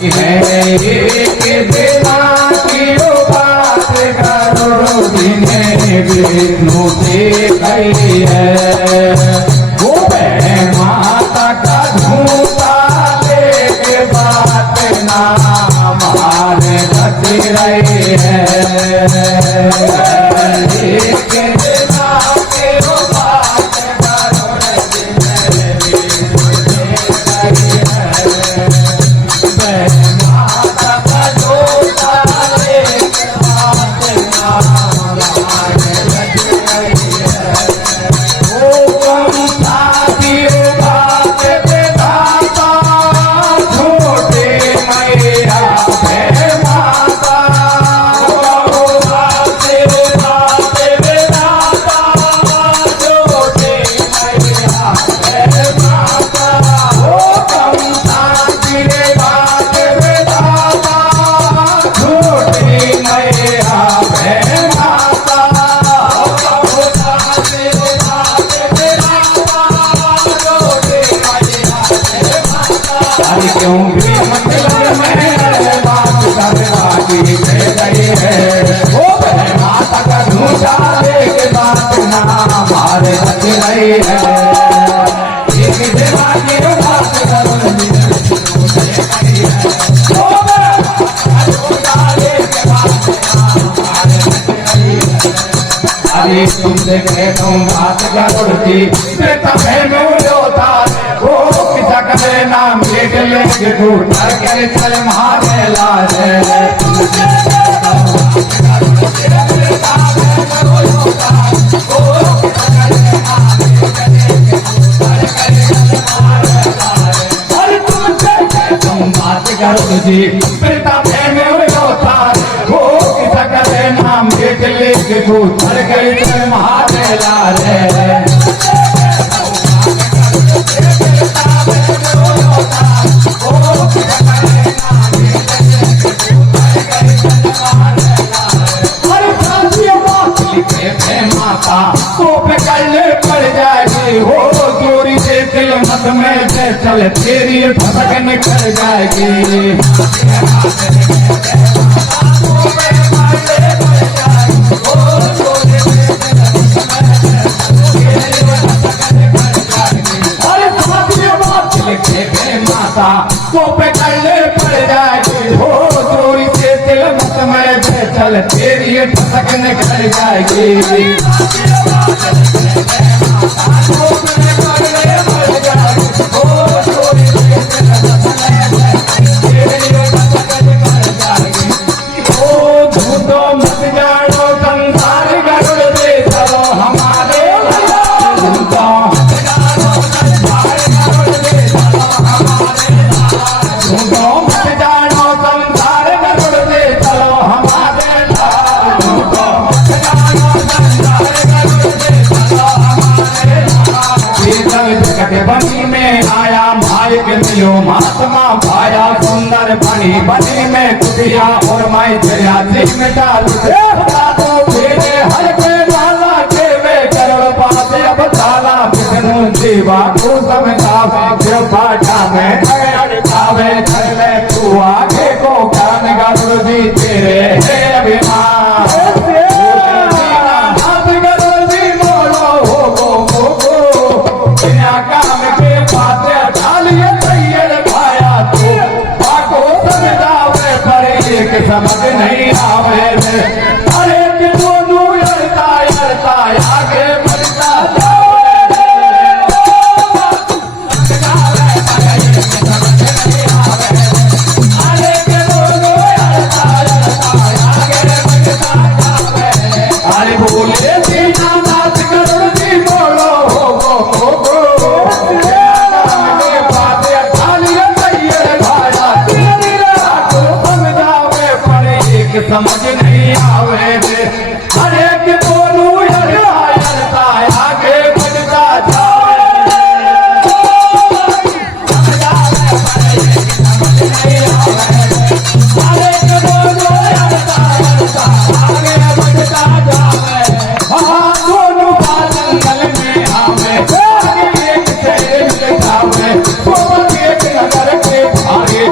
विष्णु से कही है वो माता का झूठा लेके बात ना हमारे बच रही है। तुमसे तुम बात करोगी वो किसा करे नाम लेके तू डर के चल मारे लाज तुम बात करोगी नाम लेके तू डर के चल मारे लाज माता तो पकड़ने पड़ जाएगी हो चोरी से दिल मत में से चल तेरी फसकन कर जाएगी। माता तो पकड़ने पड़ जाएगी हो चोरी से दिल मत में से चल तेरी फसकन कर जाएगी। बनी में आया भाई के लियो महात्मा भाया सुंदर बनी बनी में कुटिया और माई तेरा दिल में डाल तो फेरे हर के लाला के वे करोड़ पाते अब ताला विष्णु जीवा को समझावे जो पाठा में अड़कावे घर में तू आगे को ज्ञान गुरु जी तेरे है अभिमान काम के बाते डालिए तैयार भाया तू बाको समझावे पर एक समझ नहीं आवे अरे कि दोनों लड़ता आगे बढ़ता अरे कि दोनों लड़ता आगे बढ़ता अरे बोले सीना बात करो जी बोलो हो समझ नहीं आवे हर एक बोलू हरता आगे बढ़ता दोनों जंगल में आवे एक नगर के भागे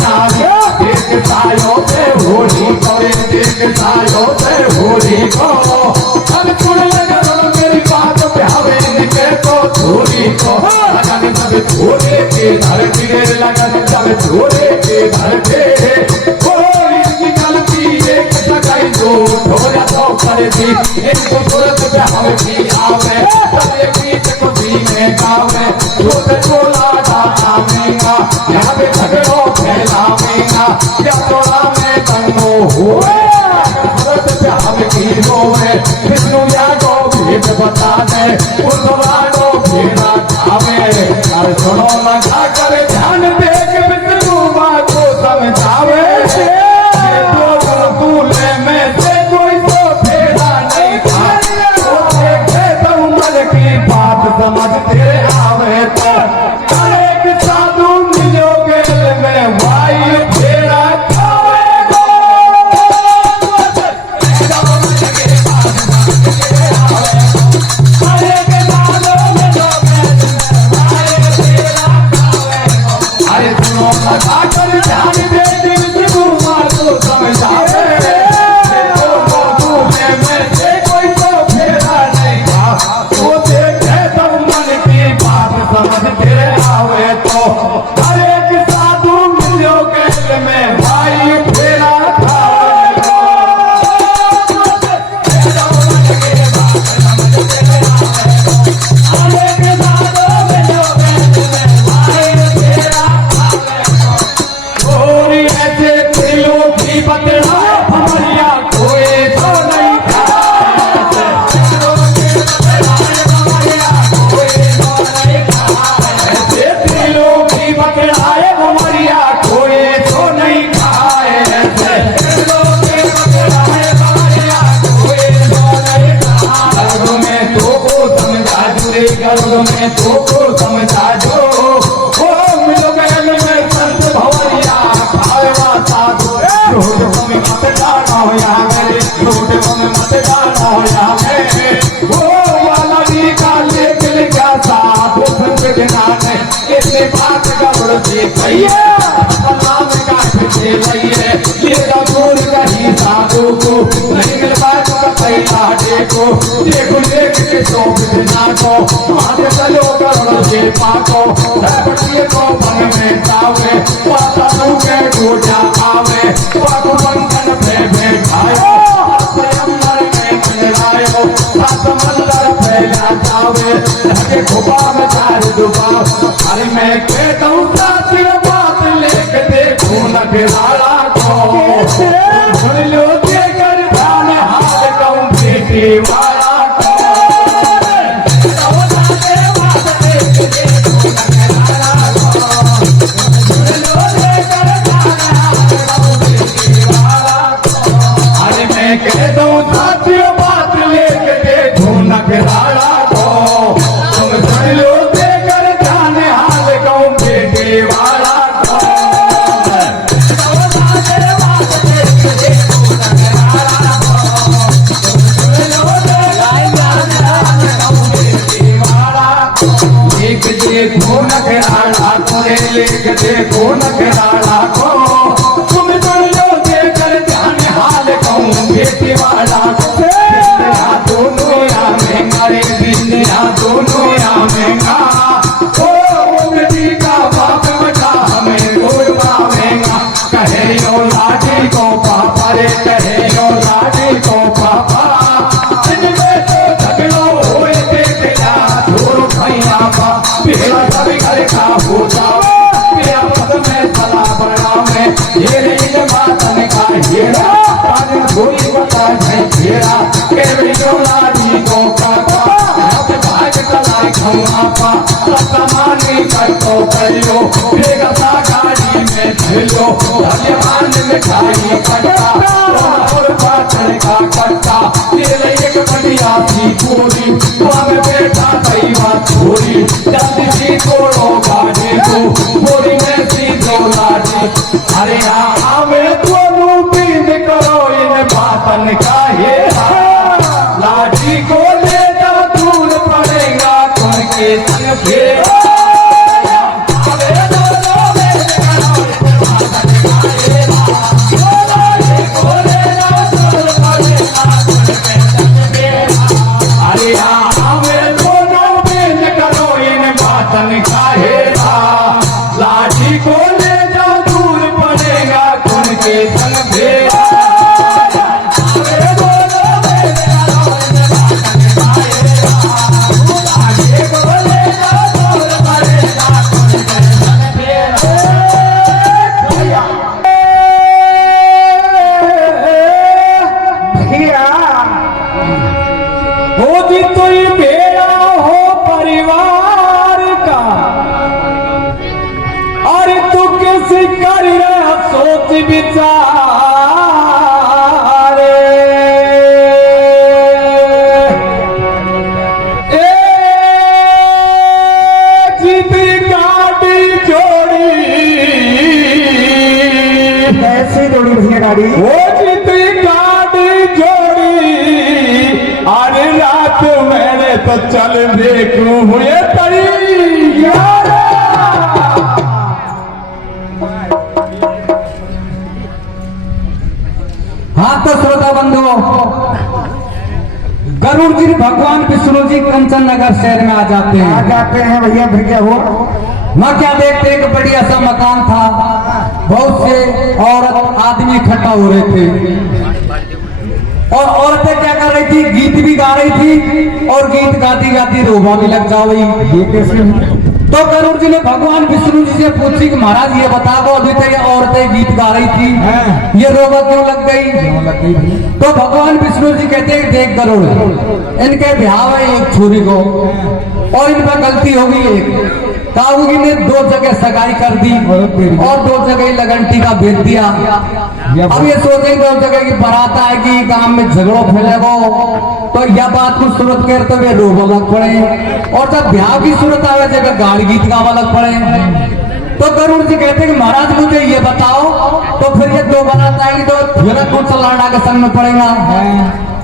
नारी देख सायो से होली को देख सायो से होली को अब सुन लगा मेरी बात पे हवे निके को धूरी को लगन सब धूरे के धरती लगन सब धूरे के धरते होली की गलती एक सगाई दो थोड़ा तो कर दी इनको तुरंत पे हवे की आवे सबे गीत को धीमे गावे दूध चोला डाला मेगा यहाँ पे झगड़ों फैलावेगा क्या तोड़ा में तंगो हुए तुरंत पे हवे की रोवे विष्णु यादो भेद बता दे उर्दवानो भेदा खावे कर सुनो लगा कर ध्यान दे के विष्णु माँ को समझावे दूल्हे में से कोई तो फेरा नहीं था तो देखे तो उम्र की बात समझते आवे तो एक साधु मिलोगे में वायु फेरा खावेगा अरे सुनो लगा कर ध्यान दे विष्णु माँ को समझावे समझते आवे तो हर एक साधु मिलो के में भाई फेरा खावेगा थोड़ी ऐसे दिलों की बदला हमारिया कोई तो नहीं पकड़ाए हमारिया कोई तो नहीं खाए ऐसे गर्भ में तो को समझा जो रे गर्भ में तो को समझा जो ओ मिलो गैल में संत भवरिया खाएगा साधु झूठ में मत गाना हो यहाँ मेरे झूठ में मत गाना हो यहाँ मेरे वो वाला भी का लेकिन क्या साधु संत गिनाने इतने बात गौड़ से कहिए नाम काट से लइए ये दूर कहीं साधु को नहीं मिल बात का पहला देखो देखो देख के सोच ना को माथे चलो गौड़ से पाको धरपटिए को भंग में तावे पाता तू के गोजा आवे पाको बंधन पे बैठायो अंदर में मिलायो सात मंदिर फैला जावे लगे खुबा में चार दुबा अरे मैं कहता हूँ साथी बात लेके देखो न फिराला को सुन लो देकर ध्यान हाथ कहूँ बेटी वाला अरे मैं कहता हूँ साथी बात लेके देखो न फिराला को तुम सुन लो वाला एक देखो नखराला को लेख देखो नखराला को तुम सुन लो देकर ध्यान हाल कहूँ बेटी वाला दोनों या महंगा रे बिंदिया दोनों या महंगा कहे यो लाडी को पापा रे कहे यो लाडी को पापा इनमें तो झगड़ो होए देखा धूल भैया पा मेरा सभी घर का होता मेरा पद में सला बड़ा में ये इन बातन का हेरा पानी धोई बता है हेरा केवल यो लाडी को पापा अब भाग चला खौआ पा समानी कर तो करियो बेगा सा गाड़ी में झेलो धन्यवाद मिठाई कट्टा और पाचन का कट्टा तेरे एक बढ़िया सी पूरी वहाँ बैठा कई बात छोड़ी जल्दी सी तोड़ो गाड़ी को पूरी में सी दो लाडी अरे यहाँ में दोनों पीन करो इन बातन का ये लाडी को लेता दूर पड़ेगा तुमके संग फिर कैसे जोड़ी भैया गाड़ी? वो जितनी गाड़ी जोड़ी अरे रात मैंने तो चल देखूं हुए तैयार। हाँ तो श्रोता बंधुओं, गरुड़ जी भगवान विष्णु जी कंचन नगर शहर में आ जाते हैं। आ जाते हैं भैया, फिर क्या हुआ? वहाँ क्या देखते हैं कि बढ़िया सा मकान था, बहुत से औरत आदमी इकट्ठा हो रहे थे और औरतें क्या कर रही थी, गीत भी गा रही थी और गीत गाती गाती रोबा भी लग जा रही। ये कैसे? तो गरुड़ जी ने भगवान विष्णु जी से पूछी कि महाराज ये बता दो, अभी तक ये औरतें गीत गा रही थी, ये रोबा क्यों लग गई? तो भगवान विष्णु जी कहते हैं देख गरुड़, इनके ब्याह है एक छोरी को और इन पर गलती हो गई एक, काबूगी ने 2 जगह सगाई कर दी और 2 जगह लगन टीका भेज दिया। अब ये सोचे 2 जगह की बारात आएगी, गांव में झगड़ो फैलेगा, तो यह बात को सूरत कर तो वे रोबा लग पड़े और जब ब्याह की सूरत आवे जब गाड़ी गीत गावा लग पड़े। तो गरुड़ जी कहते हैं कि महाराज मुझे ये बताओ, तो फिर ये 2 बारात आएगी तो फिर कौन सा लाडा के संग में पड़ेगा?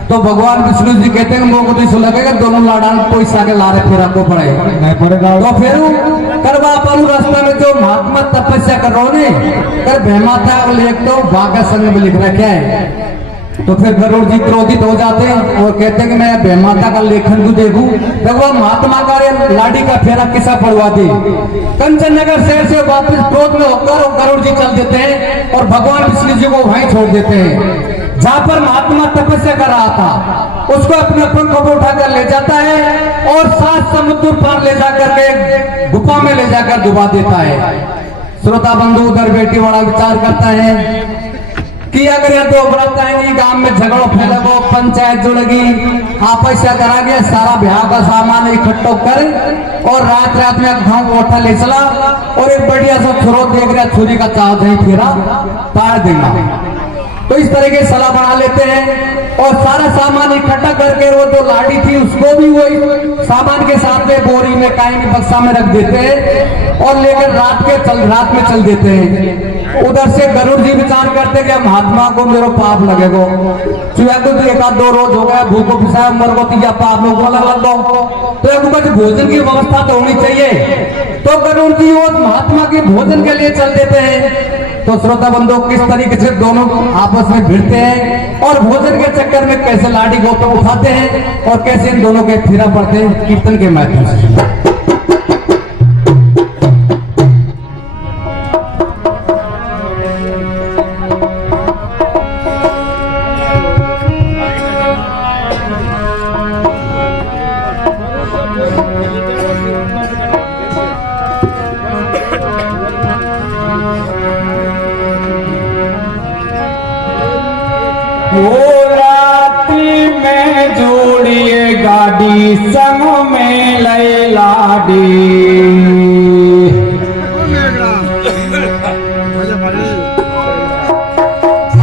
तो भगवान विष्णु जी कहते हैं मोको तो इसको लगेगा दोनों लाडा कोई सागे लारे फिर आपको पड़ेगा। तो फिर करवा पर रास्ते में जो महात्मा तपस्या कर रहे ने कर भेमाता लेख तो बाघा संग में लिख रखा है। तो फिर गरुड़ जी क्रोधित हो जाते हैं और कहते हैं कि मैं भेमाता का लेखन को देखूं। भगवान महात्मा का लाडी का फेरा किसा पड़वा दे। कंचन नगर शहर से वापस क्रोध में होकर गरुड़ जी चल देते हैं और भगवान विष्णु जी को वहीं छोड़ देते हैं। जहां पर महात्मा तपस्या कर रहा था उसको अपने पंखों पर उठाकर ले जाता है और 7 समुद्र पार ले जाकर के गुफा में ले जाकर डुबा देता है। श्रोता बंधु उधर बेटी बड़ा विचार करता है कि अगर ये 2 व्रत आएंगी, गांव में झगड़ो फैलेगो, पंचायत जुड़ेगी, आपस से करा गया सारा ब्याह का सामान इकट्ठो कर और रात रात में गाँव कोठा ले चला और एक बढ़िया सा छोरो देख रहा छुरी का चाव नहीं फेरा पार देगा। तो इस तरह की सलाह बना लेते हैं और सारा सामान इकट्ठा करके वो 2 लाड़ी थी उसको भी वही सामान के साथ में बोरी में काई में बक्सा में रख देते हैं और लेकर रात में चल देते हैं। उधर से गरुड़ जी विचार करते कि महात्मा को मेरा पाप लगेगा, चुया तो 1-2 रोज हो गया भूखो पिसाया मर को तीजा पाप लोग लग दो, तो एक कुछ भोजन की व्यवस्था तो होनी चाहिए। तो गरुड़ जी वो महात्मा के भोजन के लिए चल देते हैं। तो श्रोता बंधु किस तरीके से दोनों आपस में भिड़ते हैं और भोजन के चक्कर में कैसे लाडी गौतम उठाते हैं और कैसे इन दोनों के फिरा पड़ते हैं कीर्तन के माध्यम से। वो रात्रि में जोड़िए गाड़ी संग में लय लाडी,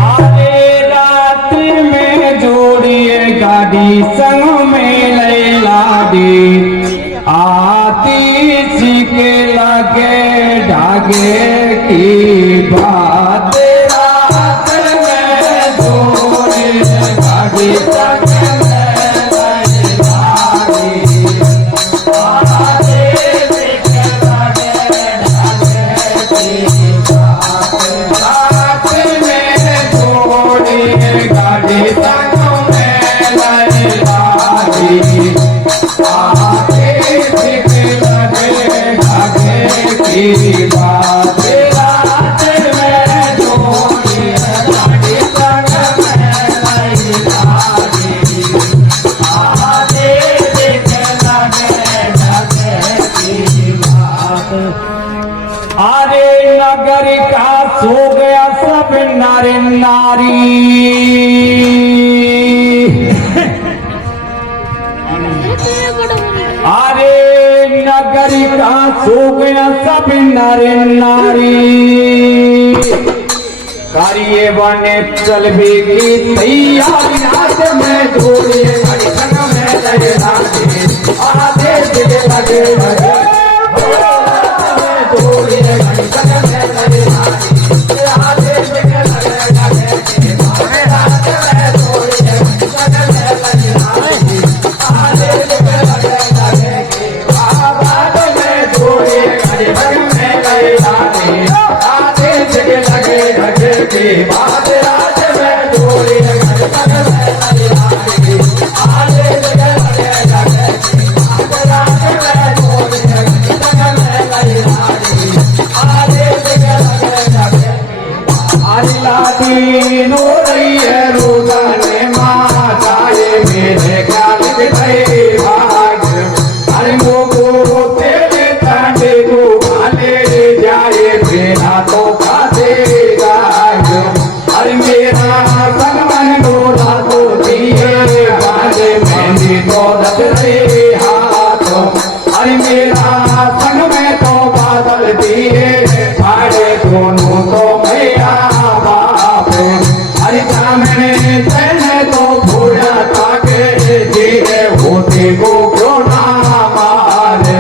अरे रात्रि में जोड़िए गाड़ी संग में लय लाडी, आती सी के लगे ढागे की बात नगर का सो गया सब नारी नारी, अरे नगर का सो गया सब नारी नारी, कार्य बने चल भी की तैयारी हाथ में जोड़े आधे दिल लगे जोड़े बराती नो रही है रोजाने माता ये मेरे ख्याल गए भाग अरे मोगो तेरे तांडे को भाले जाए मेरा तो खादेगा अरे मेरा संगमन डोला तो दिए बाजे मेहंदी तो लग रहे हाथों अरे मेरा संग में तो बादल दिए साढ़े दोनों तो मैया बाप अरे सामने चले तो भूला ताके जीरे होते को क्यों ना मारे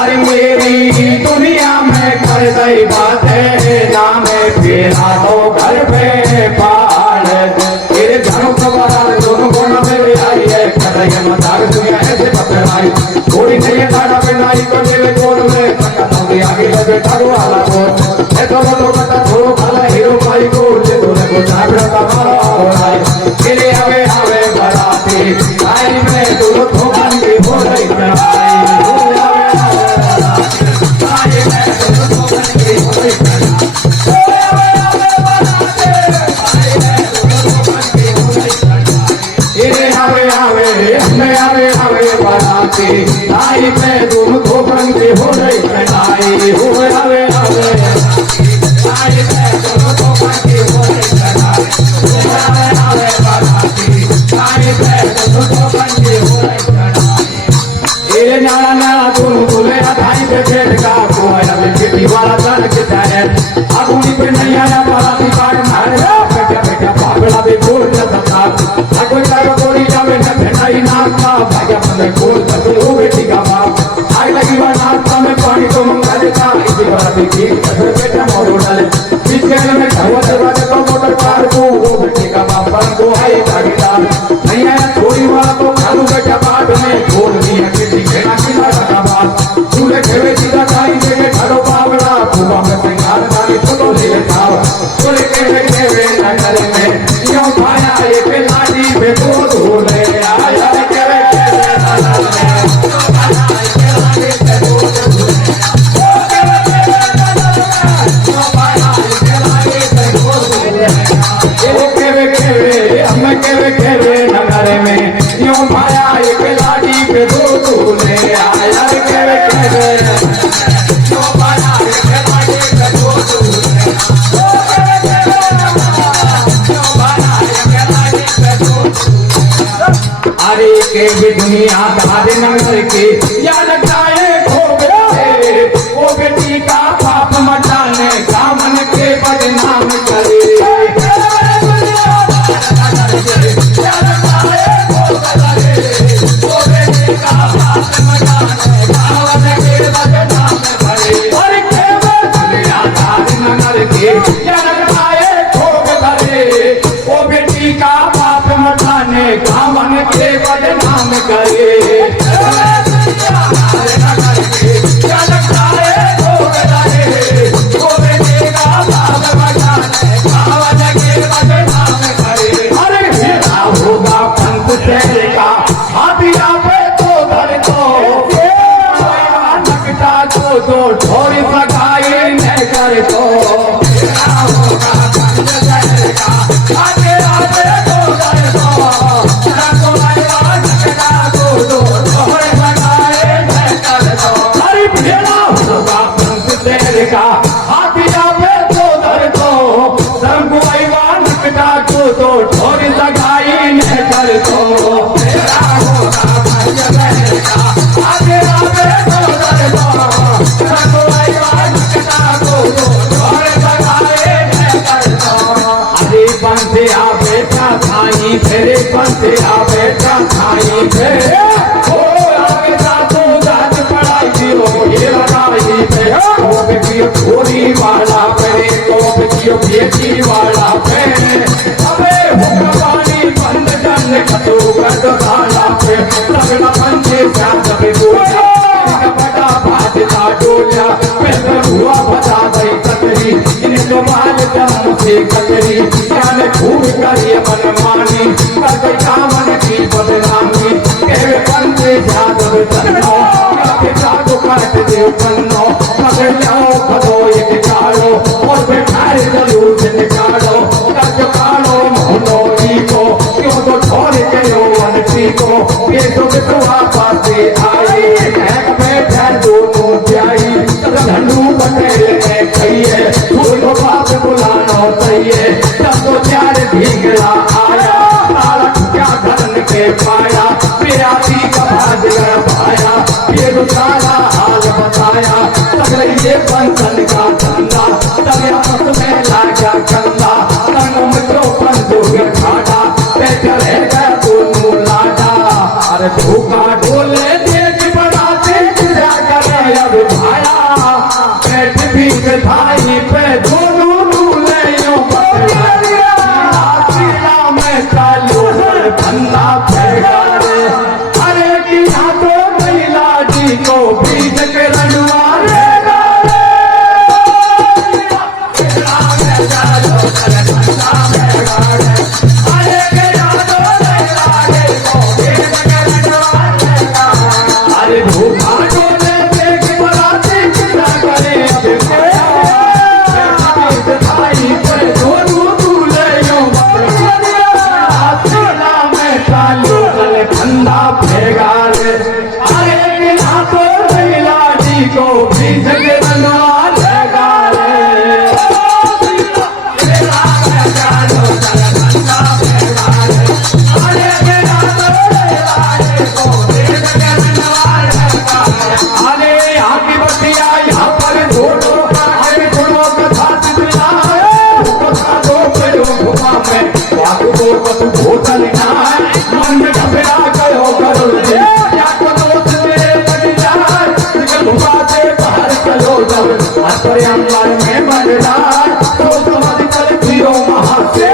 अरे मेरी दुनिया में कर दई बातें ना में फेरा तो घर पे पार तेरे घरों का बाजार दोनों कोनों में भी आई है कदय मदार दुनिया ऐसे पकड़ाई थोड़ी नहीं खाना पीना ही को दिले कोन में पक्का तो आगे लगे थारो वाला को ए तो बोलो कटा थोड़ो खाला हीरो भाई को ले तो को जागड़ा का मारा होई तेरे आवे आवे बराती आई में तू तो बन के हो रही कराई आई मैं दोनों तो बन के हो रही कटाई हो आवे आवे आई मैं दोनों तो बन के हो रही कटाई हो आवे आवे बराती आई मैं दोनों तो बन के हो रही कटाई ये नाना नाना दोनों बोले अधाई पे बैठ का कोई अभी खेती वाला तन के जाए अब उन्हीं पे नहीं आया बराती काट मारे बेटा बेटा पागला भी बोल सकता कोई का कोई जावे न भेटाई ना का भाग्य मन बोल सकता बेटी का बाप आग लगी बात नाश्ता में पानी तो मंगा देता इसी बात की घर बेटा मोड़ डाले बीच गले में घरवा दरवाजे तो मोटर कार को वो बेटी का बाप पर को है भागीदार नहीं आया थोड़ी वाला तो खालू बेटा बाट में बोल दिया किसी घेरा किला का बात तूने घेरे सीधा खाई देके घरों बावड़ा बुआ में सिंगार डाली तो ले जाओ तूने घेरे नगर में यूं भाया एक लाठी पे तो धोले आया नगर में यूं भाया एक लाठी पे दो धोले आया अरे के भी दुनिया धारे नंबर के या लगाए खो गए वो बेटी का पाप मचाने का मन के बदनाम करे मन के बदनाम करे अरे मेरा होगा पंत तेरे का हाथिया पे तो दर तो थोड़ी सगाई नहीं कर तो हाथिया पे तो दर तो थोड़ी सगाई नहीं कर तो अरे पंथे आ बेटा खाई फेरे पंथे आ बेटा खाई फेरे ओ आगे जातो जात पढ़ाई दियो ये लड़ाई पे ओ बेटियों थोड़ी वाला पे ओ बेटियों बेटी वाला पे अबे हुक्म पानी बंद करने खतो कर दो ताला पे लगना पंचे साथ पे बोला बड़ा बात था डोलिया पे हुआ बता दई कतरी इन्हें तो बाल जम से कतरी जाने खूब करिए मनमानी कर गई कामन की बदनामी तेरे पंचे जादव तन्नो के जादू काट दे पन्नो पकड़ जाओ खदो एक चालो और बैठाए जरूर से निकालो तो सारा हाल बताया सगले ये बंधन का धंधा तब आपस में लागा कंधा तंगों में तो बंदूक खाड़ा बैठा रह गया दोनों लाडा अरे भूखा ढोले देख बढ़ाते क्या करे अब भाया बैठ भी भाई पे दोनों दूल्हे यूं में चालू धंधा फेंका रे अरे किया तो महिला जी को बीज के रंगवा अरे भूखा डोले देख बनाते क्या करे भाई पे दोनों दूल्हे यूं धंधा फेंका रे अरे बिना तो महिला जी को भी जगह बनवा देगा रे अरे बिना तो महिला जी को भी जगह बनवा देगा अरे यहाँ की बतिया यहाँ पर छोड़ो अरे छोड़ो कथा दिला कथा दो पेड़ों घुमा में बाबू को कतु भोजन ना मन में घबरा करो करो या को दोस्त मेरे बन जाए घुमा से बाहर चलो जब पर अंबर में बन जाए तो समझ कर पियो वहां से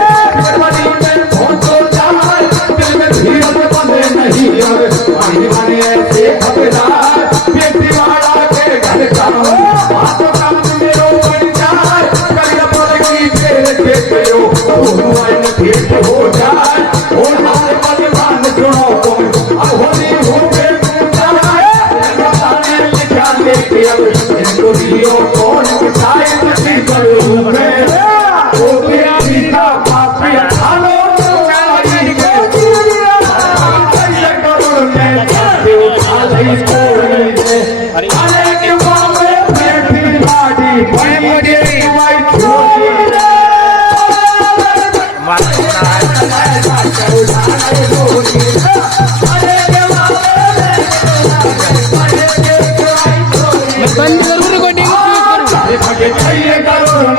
बड़ी में पहुंचो जाए दिल में भीड़ में बंधे नहीं और पानी बने ऐसे घबराए बेटी वाला के घर का बातों का मेरो बन जाए कल पड़ेगी तेरे बेटियों भगवान भेंट हो जाए और हमारे परिवार सुनो तुम अब होली हो गए बताने लिखा लेके अब इनको दियो कौन बिठाए बची करूँ मैं वो मेरा सीता पापी हालो चुकाई के करूँ मैं जाते उठा ली कोई दे अरे क्यों मामे बैठी लाडी बनी दे वाई छोड़ी बंद करूँ रिकॉर्डिंग करो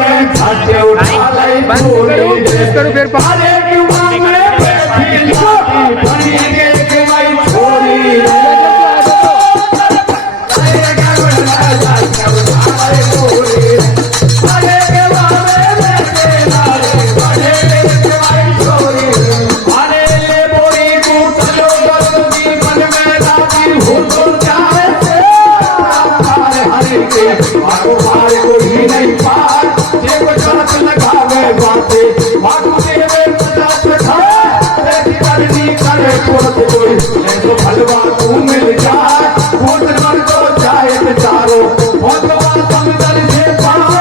फिर भलवा तू मिल जाए भूत कर दो चाहे बेचारो भगवान समंदर से पार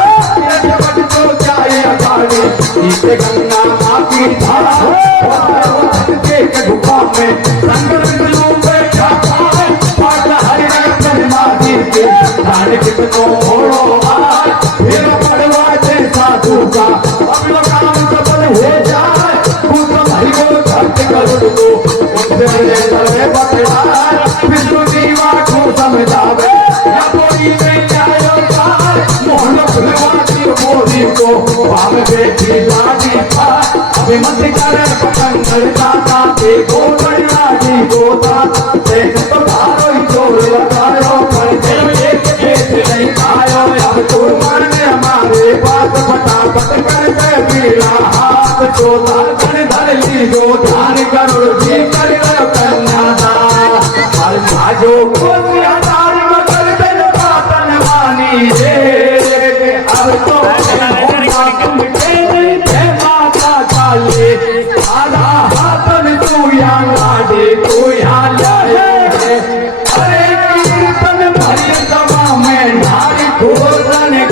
तो चाहे अखाड़ी इसे गंगा माँ की धारा के गुफा में संग बैठा पाटा हरि नगर माधी के धान कितनों घोड़ो आज फिर पड़वा से साधु का अब लोग काम सफल हो जाए भूत हरि को धरती करोड़ को विष्णु जीवा को समझावे या कोई में जायो पार मोहन फुलवाती मोदी को भाव बेटी लाडी पार अभी मत करे पतंग दाता देखो बढ़िया जी गोता देख तो धारो ही चोर लगायो पर एक नहीं आयो अब तो मरने हमारे पास फटाफट कर दे पीला हाथ चोता धर ली जो ध्यान करो जी कर जो कोशियादारी मगर दिल का तनवानी रे अब तो तुम के माता काले आधा हाथन तू या लाडे तू या लाए अरे कीर्तन भरी सभा में नारी भोजन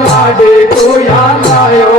लाडे को या लायो